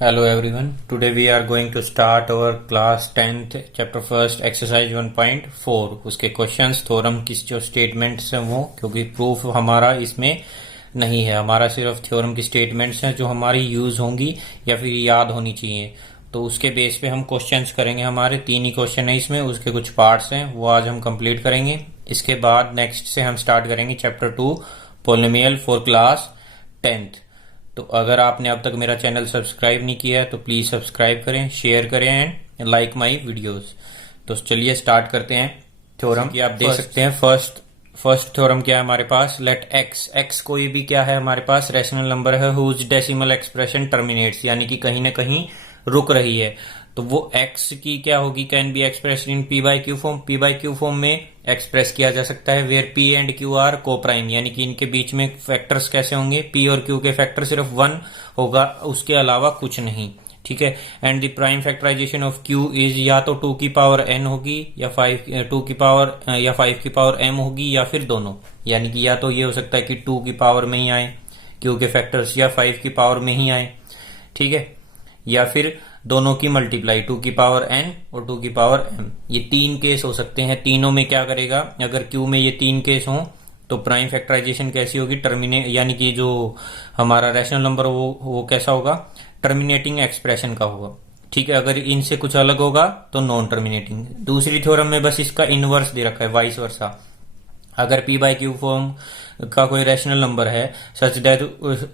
Hello everyone. Today we are going to start our class 10th chapter first exercise 1.4. उसके questions theorem की जो statements हैं वो, क्योंकि प्रूफ हमारा इसमें नहीं है, हमारा सिर्फ थ्योरम की स्टेटमेंट्स हैं जो हमारी यूज होंगी या फिर याद होनी चाहिए। तो उसके बेस पे हम क्वेश्चंस करेंगे। हमारे 3 ही क्वेश्चन है इसमें, उसके कुछ पार्ट्स हैं वो आज हम कंप्लीट करेंगे। इसके बाद नेक्स्ट से हम स्टार्ट करेंगे chapter 2 polynomial for class 10th। तो अगर आपने अब तक मेरा चैनल सब्सक्राइब नहीं किया है तो प्लीज सब्सक्राइब करें, शेयर करें एंड लाइक माय वीडियोस। तो चलिए स्टार्ट करते हैं। थ्योरम की आप देख सकते हैं। फर्स्ट थ्योरम क्या है हमारे पास, लेट एक्स कोई भी क्या है हमारे पास रैशनल नंबर है हुज डेसिमल एक्सप्रेशन टर्मिनेट्स, यानी कि कहीं ना कहीं रुक रही है। तो वो x की क्या होगी, can be express in p by Q form. p by Q form में एक्सप्रेस किया जा सकता है where p and q are coprime, यानी कि इनके बीच में फैक्टर्स कैसे होंगे, p और q के फैक्टर सिर्फ 1 होगा, उसके अलावा कुछ नहीं। ठीक है। And the prime factorisation of q is या तो 2 की पावर n होगी या 2 की पावर या 5 की पावर m होगी, या फिर दोनों। यानी कि या तो ये हो सकता है कि 2 की पावर में ही आए q के फैक्टर्स, या 5 की पावर में ही आए। ठीक है। या फिर दोनों की मल्टीप्लाई 2 की पावर n और 2 की पावर m। ये 3 केस हो सकते हैं। तीनों में क्या करेगा, अगर q में ये 3 केस हों तो प्राइम फैक्टराइजेशन कैसी होगी, टर्मिनेट, यानी कि जो हमारा रैशनल नंबर वो कैसा होगा, टर्मिनेटिंग एक्सप्रेशन का होगा। ठीक है। अगर इनसे कुछ अलग होगा तो नॉन टर्मिनेटिंग। दूसरी थ्योरम में बस इसका इनवर्स दे रखा है, वाइस वर्सा। अगर p बाई क्यू फॉर्म का कोई रैशनल नंबर है सच दैट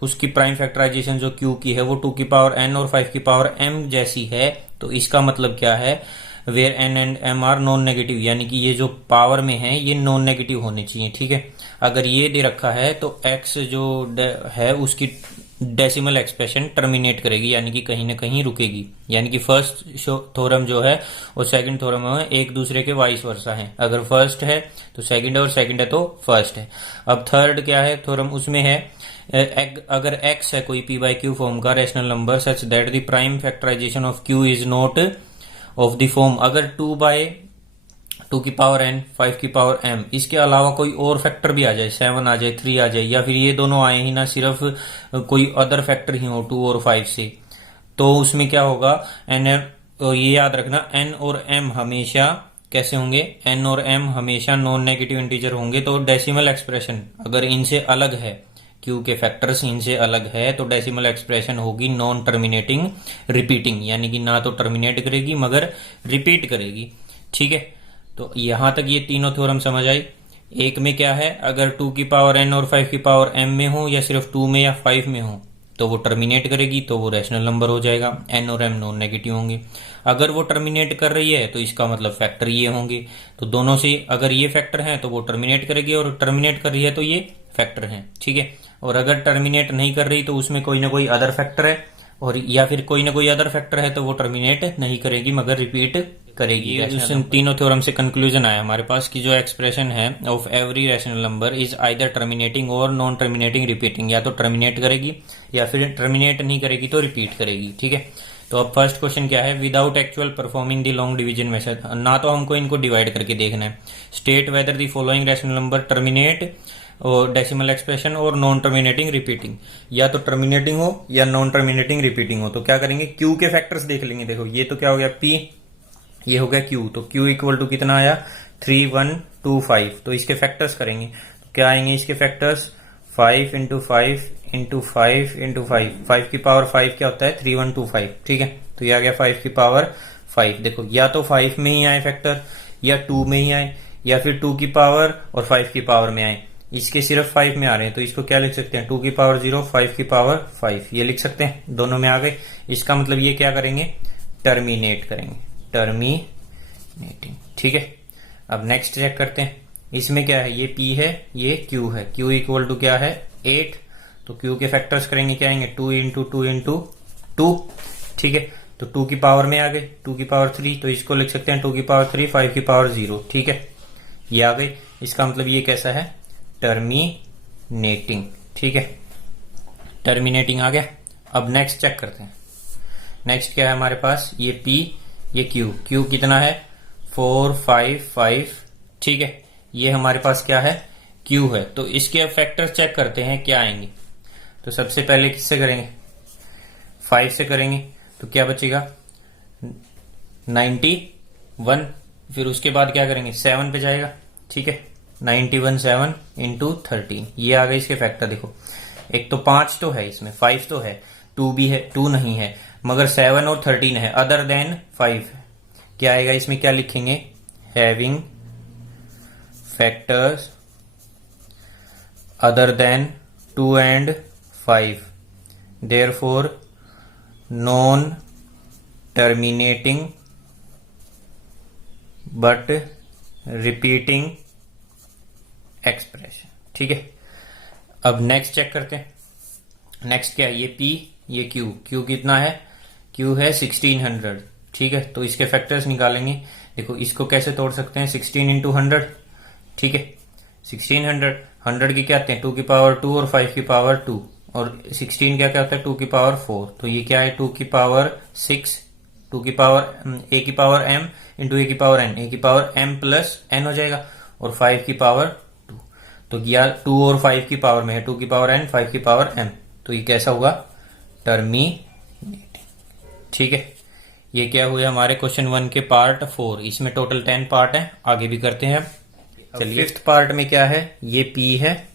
उसकी प्राइम फैक्टराइजेशन जो q की है वो 2 की पावर n और 5 की पावर m जैसी है, तो इसका मतलब क्या है, where n and m are non negative, यानी कि ये जो पावर में है ये नॉन नेगेटिव होने चाहिए। ठीक है। अगर ये दे रखा है तो x जो है उसकी डेसिमल एक्सप्रेशन टर्मिनेट करेगी, यानी कि कहीं ना कहीं रुकेगी। यानी कि फर्स्ट थ्योरम जो है और सेकंड थ्योरम है एक दूसरे के वाइस वर्सा है। अगर फर्स्ट है तो सेकंड है, और सेकंड है तो फर्स्ट है। अब थर्ड क्या है थ्योरम, उसमें है अगर x है कोई p बाई क्यू फॉर्म का rational number such that the prime factorisation of q is not of the form, अगर 2 की पावर n 5 की पावर m इसके अलावा कोई और फैक्टर भी आ जाए, 7 आ जाए, 3 आ जाए, या फिर ये दोनों आए ही ना, सिर्फ कोई अदर फैक्टर ही हो 2 और 5 से, तो उसमें क्या होगा, n, और ये याद रखना n और m हमेशा कैसे होंगे, n और m हमेशा नॉन नेगेटिव इंटीजर होंगे। तो डेसिमल एक्सप्रेशन अगर इनसे अलग है, q के फैक्टर्स इनसे अलग है, तो डेसिमल एक्सप्रेशन होगी नॉन टर्मिनेटिंग रिपीटिंग, यानी कि ना तो टर्मिनेट करेगी मगर रिपीट करेगी। ठीक है। तो यहां तक ये तीनों थ्योरम समझ आई। एक में क्या है, अगर 2 की पावर n और 5 की पावर m में हो, या सिर्फ 2 में या 5 में हो, तो वो टर्मिनेट करेगी, तो वो रैशनल नंबर हो जाएगा। n और m नॉन नेगेटिव होंगे। अगर वो टर्मिनेट कर रही है तो इसका मतलब फैक्टर ये होंगे। तो दोनों से अगर ये फैक्टर है तो वो टर्मिनेट करेगी, और टर्मिनेट कर रही है तो ये फैक्टर है। ठीक है। और अगर टर्मिनेट नहीं कर रही तो उसमें कोई ना कोई अदर फैक्टर है, और या फिर कोई ना कोई अदर फैक्टर है तो वो टर्मिनेट नहीं करेगी मगर रिपीट करेगी। इन तीनों थ्योरम से कंक्लूजन आया हमारे पास कि जो एक्सप्रेशन है of every rational number is either terminating और नॉन टर्मिनेटिंग रिपीटिंग, या तो टर्मिनेट करेगी या फिर टर्मिनेट नहीं करेगी तो रिपीट करेगी। ठीक है। तो अब फर्स्ट क्वेश्चन क्या है, without actual performing the long division method, ना तो हमको इनको डिवाइड करके देखना है। State whether the following rational number terminate और डेसिमल एक्सप्रेशन और नॉन टर्मिनेटिंग रिपीटिंग, या तो टर्मिनेटिंग हो या नॉन टर्मिनेटिंग रिपीटिंग हो। तो क्या करेंगे, क्यू के फैक्टर्स देख लेंगे। देखो ये तो क्या हो गया p, ये हो गया q, तो q इक्वल टू कितना आया 3 1 2 5। तो इसके फैक्टर्स करेंगे तो क्या आएंगे इसके फैक्टर्स, 5 इंटू 5 इंटू 5 इंटू 5, 5 की पावर 5 क्या होता है 3 1 2 5। ठीक है। तो ये आ गया 5 की पावर 5। देखो या तो 5 में ही आए फैक्टर, या 2 में ही आए, या फिर 2 की पावर और 5 की पावर में आए। इसके सिर्फ 5 में आ रहे हैं तो इसको क्या लिख सकते हैं, 2 की पावर 0 5 की पावर 5, ये लिख सकते हैं। दोनों में आ गए। इसका मतलब ये क्या करेंगे, टर्मिनेट करेंगे, टर्मिनेटिंग। ठीक है। अब नेक्स्ट चेक करते हैं। इसमें क्या है, ये p है, ये q है। q इक्वल टू क्या है 8, तो q के फैक्टर्स करेंगे क्या आएंगे 2 इंटू 2 इंटू 2। ठीक है। तो 2 की पावर में आ गए, 2 की पावर 3, तो इसको लिख सकते हैं 2 की पावर 3 5 की पावर 0। ठीक है। ये आ गई। इसका मतलब ये कैसा है, टर्मिनेटिंग। ठीक है। टर्मिनेटिंग आ गया। अब नेक्स्ट चेक करते हैं। नेक्स्ट क्या है हमारे पास, ये p, ये q कितना है 4 5 5। ठीक है। ये हमारे पास क्या है q है। तो इसके फैक्टर चेक करते हैं क्या आएंगे। तो सबसे पहले किससे करेंगे, 5 से करेंगे तो क्या बचेगा 91, फिर उसके बाद क्या करेंगे 7 पे जाएगा, ठीक है 91 7 इंटू 13, ये आ गए इसके फैक्टर। देखो एक तो 5 तो है इसमें, 5 तो है, 2 भी है, 2 नहीं है, मगर 7 और 13 है, अदर देन 5 है। क्या आएगा इसमें, क्या लिखेंगे, having factors other than 2 and 5, therefore non terminating but repeating expression, ठीक है। अब नेक्स्ट चेक करते हैं, नेक्स्ट क्या है, ये P ये Q, Q कितना है, Q है 1600, ठीक है। तो इसके फैक्टर्स निकालेंगे। देखो इसको कैसे तोड़ सकते हैं, 16 इंटू 100, ठीक है 1600, 100 की क्या आते हैं 2 की पावर 2 और 5 की पावर 2, और 16 क्या होता है 2 की पावर 4, तो ये क्या है 2 की पावर 6, 2 की पावर a की पावर m इंटू a की पावर n, a की पावर m प्लस n हो जाएगा, और 5 की पावर 2, तो या 2 और 5 की पावर में है, 2 की पावर n 5 की पावर m, तो ये कैसा होगा टर्मिनेटिंग, ठीक है। ये क्या हुए हमारे क्वेश्चन 1 के पार्ट 4, इसमें टोटल 10 पार्ट है, आगे भी करते हैं। चलिए फिफ्थ पार्ट में क्या है, ये P है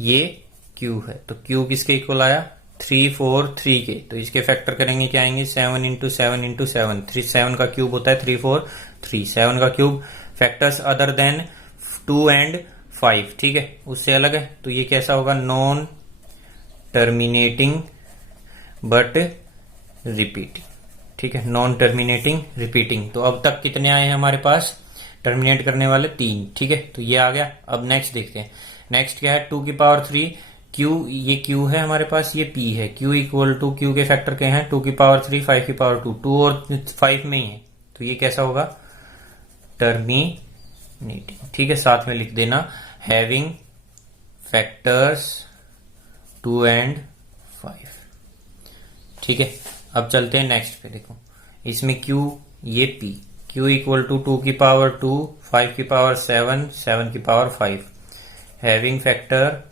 ये Q है, तो Q किसके इक्वल आया 3 4 3 के, तो इसके फैक्टर करेंगे क्या आएंगे 7 इंटू 7 इंटू 7, 7 का क्यूब होता है 3 4 3, 7 का cube, factors other than 2 and 5, ठीक है उससे अलग है, तो ये कैसा होगा नॉन टर्मिनेटिंग बट रिपीटिंग, ठीक है नॉन टर्मिनेटिंग रिपीटिंग। तो अब तक कितने आए हैं हमारे पास टर्मिनेट करने वाले 3, ठीक है तो ये आ गया। अब नेक्स्ट देखते हैं, नेक्स्ट क्या है 2 की पावर 3 Q, ये Q है हमारे पास, ये P है, Q इक्वल टू Q के फैक्टर क्या हैं 2 की पावर 3 5 की पावर 2, 2 और 5 में ही है, तो ये कैसा होगा टर्मिनेटिंग, ठीक है साथ में लिख देना हैविंग फैक्टर्स 2 and 5, ठीक है। अब चलते हैं नेक्स्ट पे, देखो इसमें Q ये P, Q इक्वल टू 2 की पावर 2 5 की पावर 7 7 की power 5, having factor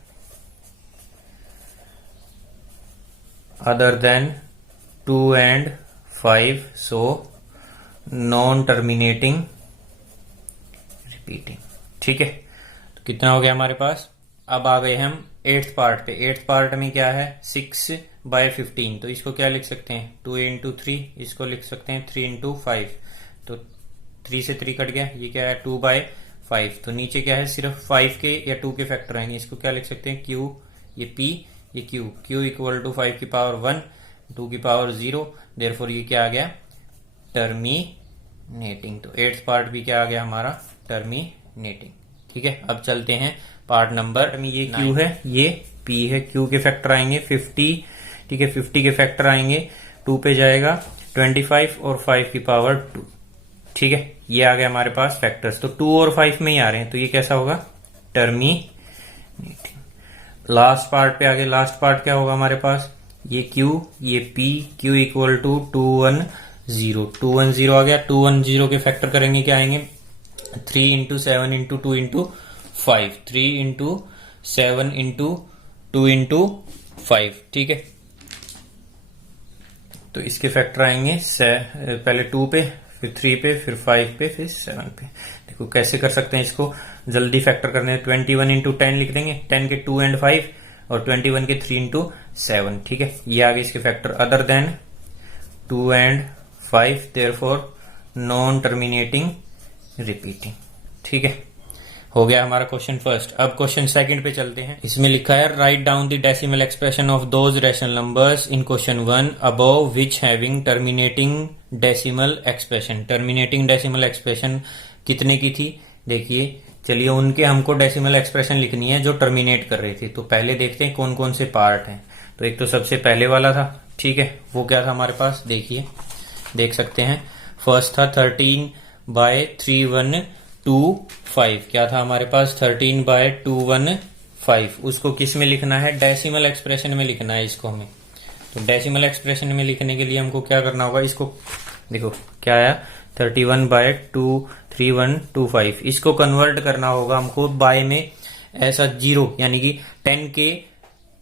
other than 2 and 5, so non terminating repeating, ठीक है। तो कितना हो गया हमारे पास, अब आ गए हम 8th पार्ट पे। 8th पार्ट में क्या है 6/15, तो इसको क्या लिख सकते हैं 2 इंटू 3, इसको लिख सकते हैं 3 इंटू 5, तो 3 से 3 कट गया, ये क्या है 2/5, तो नीचे क्या है सिर्फ 5 के या 2 के फैक्टर आएंगे, इसको क्या लिख सकते हैं Q ये P ये Q इक्वल टू 5 की पावर 1 2 की पावर 0, देयरफॉर ये क्या आ गया टर्मिनेटिंग। तो 8th पार्ट भी क्या आ गया हमारा टर्मिनेटिंग, ठीक है। अब चलते हैं पार्ट नंबर में, ये Q है ये P है, Q के फैक्टर आएंगे 50, ठीक है 50 के फैक्टर आएंगे 2 पे जाएगा 25 और 5 की पावर 2, ठीक है ये आ गया हमारे पास फैक्टर्स, तो 2 और 5 में ही आ रहे हैं, तो ये कैसा होगा टर्मिनेटिंग। लास्ट पार्ट पे आगे, लास्ट पार्ट क्या होगा हमारे पास, ये Q ये P, Q इक्वल टू 210 आ गया, 210 के फैक्टर करेंगे क्या आएंगे 3 into 7 into 2 into 5, 3 into 7 into 2 into 5, ठीक है। तो इसके फैक्टर आएंगे पहले 2 पे फिर 3 पे फिर 5 पे फिर 7 पे। देखो कैसे कर सकते हैं इसको जल्दी फैक्टर करने, 21 इंटू 10 लिख देंगे, 10 के 2 and 5 और 21 के 3 इंटू 7, ठीक है ये आ गए इसके factor other than 2 and 5, therefore non terminating repeating, ठीक है हो गया हमारा क्वेश्चन फर्स्ट। अब क्वेश्चन सेकंड पे चलते हैं, इसमें लिखा है write down the decimal expression of those rational numbers in question 1 above which having terminating decimal expression. Terminating decimal expression कितने की थी, देखिए चलिए उनके हमको डेसिमल एक्सप्रेशन लिखनी है जो टर्मिनेट कर रही थी, तो पहले देखते हैं कौन कौन से पार्ट हैं। तो एक तो सबसे पहले वाला था, ठीक है वो क्या था हमारे पास, देखिए देख सकते हैं फर्स्ट था 13/3125, क्या था हमारे पास 13/215, उसको किस में लिखना है डेसिमल एक्सप्रेशन में लिखना है इसको हमें। तो डेसिमल एक्सप्रेशन में लिखने के लिए हमको क्या करना होगा, इसको देखो क्या आया 31/23125, इसको कन्वर्ट करना होगा हमको बाय में ऐसा 0 यानी कि 10 के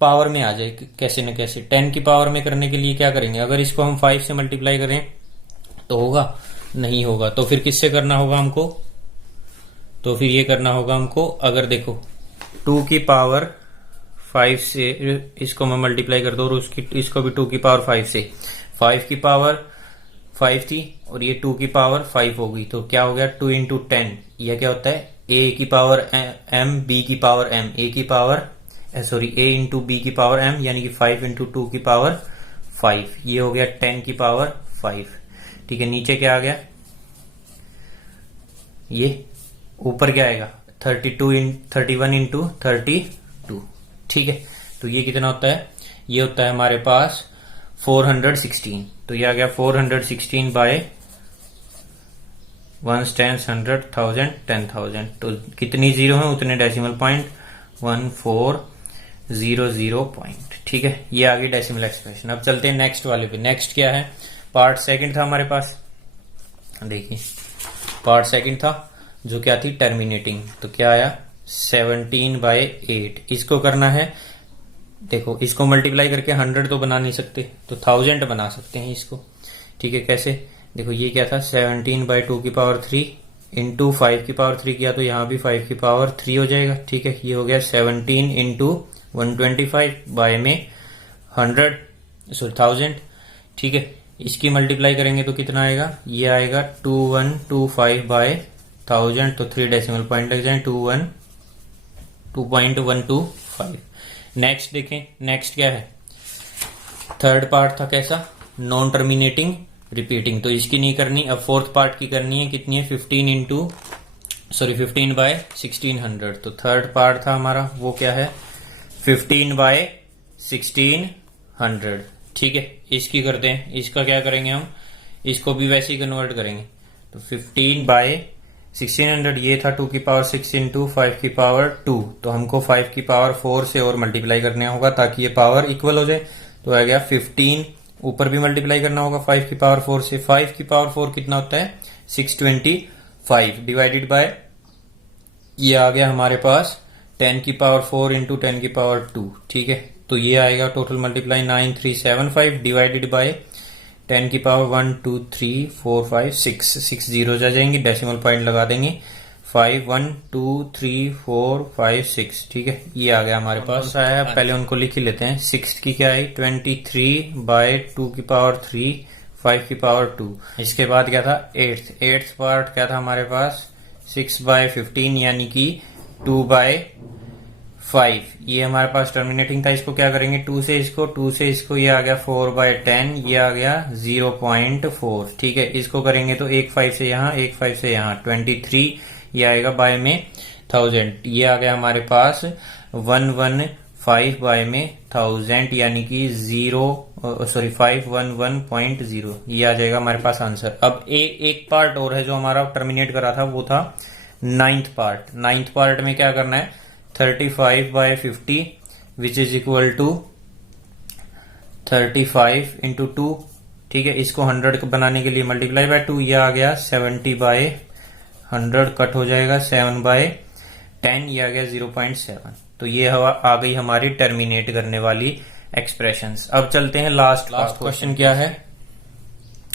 पावर में आ जाए कैसे न कैसे। 10 की पावर में करने के लिए क्या करेंगे, अगर इसको हम 5 से मल्टीप्लाई करें तो होगा, नहीं होगा, तो फिर किससे करना होगा हमको, तो फिर ये करना होगा हमको, अगर देखो 2 की पावर 5 से इसको मैं मल्टीप्लाई कर दूं और इसको भी 2 की पावर 5 से, 5 की पावर 5 थी और ये 2 की पावर 5 हो गई, तो क्या हो गया 2 इंटू 10, यह क्या होता है a की पावर m b की पावर m, a की power sorry a into b की पावर m, यानी कि 5 इंटू 2 की पावर 5, ये हो गया 10 की पावर 5। ठीक है, नीचे क्या आ गया, ये ऊपर क्या आएगा 31 इंटू 32। ठीक है, तो ये कितना होता है, ये होता है हमारे पास 416, तो ये आ गया 416 बाय 1 10 100 1000 10,000, तो कितनी जीरो है उतने डेसिमल पॉइंट, 1400 पॉइंट। ठीक है, ये आ गई डेसिमल एक्सप्रेशन। अब चलते हैं नेक्स्ट वाले पे। नेक्स्ट क्या है, पार्ट सेकंड था हमारे पास, देखिए पार्ट सेकंड था जो क्या थी टर्मिनेटिंग, तो क्या आया 17/8। इसको करना है, देखो इसको मल्टीप्लाई करके 100 तो बना नहीं सकते, तो 1000 बना सकते हैं इसको। ठीक है, कैसे, देखो ये क्या था 17/2 की पावर 3 इंटू 5 की पावर 3 किया तो यहाँ भी 5 की पावर 3 हो जाएगा। ठीक है, ये हो गया 17 इंटू 125 बाय में 1000। ठीक है, इसकी मल्टीप्लाई करेंगे तो कितना आएगा, ये आएगा 2125 बाय 1000, तो 3 डेसिमल पॉइंट लग जाए, 2.125। नेक्स्ट देखें, नेक्स्ट क्या है, थर्ड पार्ट था कैसा, नॉन टर्मिनेटिंग रिपीटिंग, तो इसकी नहीं करनी, अब फोर्थ पार्ट की करनी है, कितनी है 15 बाय 1600, तो थर्ड पार्ट था हमारा वो क्या है 15 बाय 1600। ठीक है, इसकी करते हैं, इसका क्या करेंगे हम, इसको भी वैसे ही कन्वर्ट करेंगे, तो 15 बाय 1600 ये था 2 की पावर 6 इंटू 5 की पावर 2, तो हमको 5 की पावर 4 से और मल्टीप्लाई करना होगा ताकि ये पावर इक्वल हो जाए, तो आ गया 15, ऊपर भी मल्टीप्लाई करना होगा 5 की पावर 4 से, 5 की पावर 4 कितना होता है 625 डिवाइडेड बाय, ये आ गया हमारे पास 10 की पावर 4 इंटू 10 की पावर 2। ठीक है, तो ये आएगा टोटल मल्टीप्लाई 9375 डिवाइडेड बाय 10 की पावर 1 2 3 4 5 6 जीरोज आ जाएंगे, डेसिमल पॉइंट लगा देंगे 5 1 2 3 4 5 6। ठीक है, ये आ गया हमारे पास आया, पहले उनको लिख ही लेते हैं। 6 की क्या आई 23 बाय 2 की पावर 3 5 की पावर 2, इसके बाद क्या था एट्थ पार्ट क्या था हमारे पास 6 बाय 15 यानी कि 2 बाय 5, ये हमारे पास टर्मिनेटिंग था, इसको क्या करेंगे 2 से इसको, ये आ गया 4 बाय 10, ये आ गया 0.4। ठीक है, इसको करेंगे तो 1 5 से यहाँ 1 5 से यहाँ 23, ये आएगा बाय में 1000, ये आ गया हमारे पास 115 बाय में 1000 यानी कि 511.0, ये आ जाएगा हमारे पास आंसर। अब एक पार्ट और है जो हमारा टर्मिनेट करा था, वो था नाइन्थ पार्ट में क्या करना है 35 by 50 which is equal to 35 into 2। ठीक है, इसको 100 बनाने के लिए मल्टीप्लाई बाय 2, ये आ गया 70 बाय 100 कट हो जाएगा 7 बाय 10, ये आ गया 0.7। तो ये आ गई हमारी टर्मिनेट करने वाली एक्सप्रेशंस। अब चलते हैं लास्ट क्वेश्चन क्या है,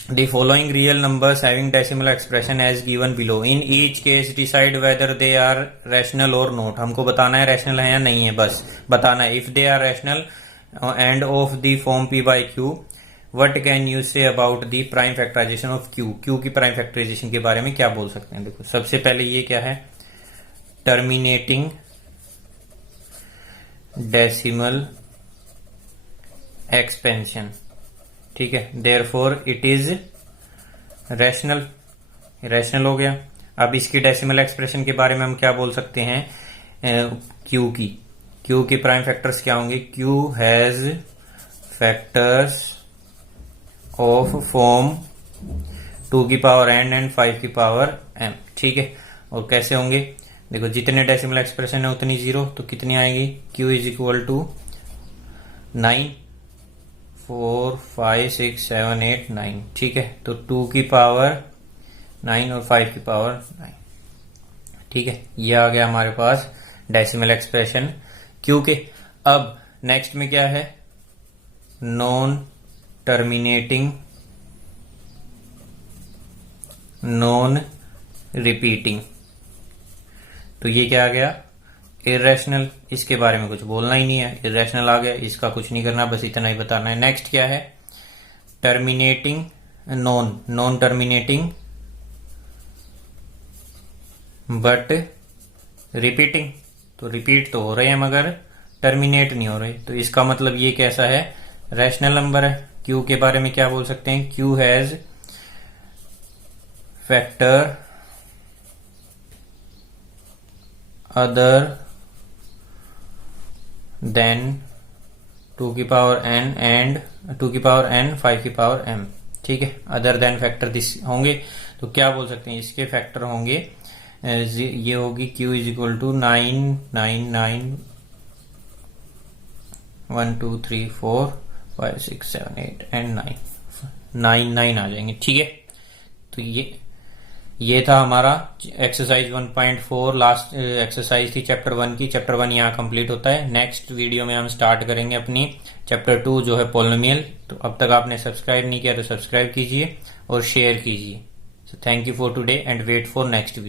The following real numbers having decimal expression as given below. In each case decide whether they are rational or not. हमको बताना है rational है या नहीं है, बस बताना है। If they are rational and of the form p by q, what can you say about the prime factorization of q? q की prime factorization के बारे में क्या बोल सकते हैं। देखो सबसे पहले ये क्या है terminating decimal expansion। ठीक है, therefore it is रैशनल हो गया। अब इसकी डेसिमल एक्सप्रेशन के बारे में हम क्या बोल सकते हैं, क्यू की प्राइम फैक्टर्स क्या होंगे, Q has factors of form 2 की पावर n एंड 5 की पावर m। ठीक है, और कैसे होंगे, देखो जितने डेसिमल एक्सप्रेशन है उतनी जीरो, तो कितनी आएगी q इज इक्वल टू 9 4 5 6 7 8 9। ठीक है, तो 2 की पावर 9 और 5 की पावर 9। ठीक है, ये आ गया हमारे पास डेसिमल एक्सप्रेशन क्यू के। अब नेक्स्ट में क्या है, नॉन टर्मिनेटिंग, नॉन रिपीटिंग। तो ये क्या आ गया, इरेशनल। इसके बारे में कुछ बोलना ही नहीं है, इरेशनल आ गया, इसका कुछ नहीं करना, बस इतना ही बताना है। नेक्स्ट क्या है, terminating, non terminating but repeating. तो रिपीट तो हो रहे हैं मगर टर्मिनेट नहीं हो रहे, तो इसका मतलब ये कैसा है, रैशनल नंबर है। क्यू के बारे में क्या बोल सकते हैं, Q has factor other than 2 की पावर n एंड 2 की पावर n 5 की पावर m। ठीक है, अदर देन फैक्टर दिस होंगे, तो क्या बोल सकते हैं, इसके फैक्टर होंगे, ये होगी q is equal to 999 1 2 3 4 5 6 7 8 and 9 आ जाएंगे। ठीक है, तो ये था हमारा एक्सरसाइज 1.4, लास्ट एक्सरसाइज थी चैप्टर 1 की। चैप्टर 1 यहाँ कंप्लीट होता है। नेक्स्ट वीडियो में हम स्टार्ट करेंगे अपनी चैप्टर 2 जो है पोलिनोमियल। तो अब तक आपने सब्सक्राइब नहीं किया तो सब्सक्राइब कीजिए और शेयर कीजिए। So thank you for today and wait for next video.